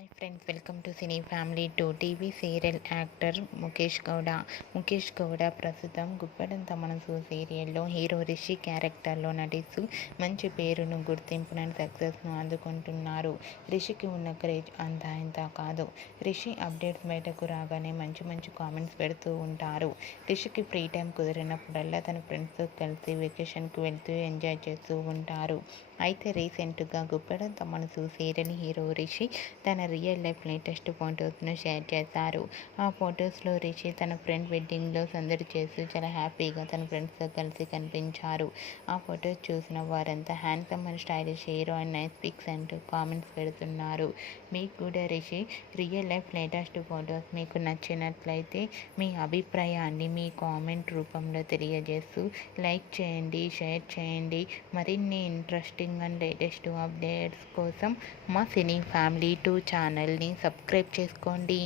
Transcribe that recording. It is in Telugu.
Hi friends, welcome to cine family 2 TV serial actor Mukesh Gowda ప్రస్తుతం గుప్పెడంత మనసు సీరియల్లో హీరో రిషి క్యారెక్టర్లో నటిస్తూ మంచి పేరును, గుర్తింపును, సక్సెస్ను అందుకుంటున్నారు. రిషికి ఉన్న క్రేజ్ అంతా ఇంత కాదు. రిషి అప్డేట్స్ బయటకు రాగానే మంచి కామెంట్స్ పెడుతూ ఉంటారు. రిషికి ఫ్రీ టైం కుదిరినప్పుడల్లా తన ఫ్రెండ్స్తో కలిసి వెకేషన్కి వెళ్తూ ఎంజాయ్ చేస్తూ ఉంటారు. అయితే రీసెంట్గా గుప్పెడంత మనసు సీరియల్ హీరో రిషి తన రియల్ లైఫ్ లేటెస్ట్ ఫొటోస్ను షేర్ చేశారు. ఆ ఫొటోస్లో రిషి తన ఫ్రెండ్ వెడ్డింగ్లో సందడి చేస్తూ చాలా హ్యాపీగా తన ఫ్రెండ్స్తో కలిసి కనిపించారు. ఆ ఫొటోస్ చూసిన వారంతా handsome and stylish hero and nice pics అంటూ కామెంట్స్ పెడుతున్నారు. మీకు కూడా Rishi real life latest photos మీకు నచ్చినట్లయితే మీ అభిప్రాయాన్ని మీ కామెంట్ రూపంలో తెలియజేస్తూ లైక్ చేయండి, షేర్ చేయండి. మరిన్ని ఇంట్రెస్టింగ్ అండ్ లేటెస్ట్ అప్డేట్స్ కోసం మా సినీ ఫ్యామిలీ 2 ఛానల్ని సబ్స్క్రైబ్ చేసుకోండి.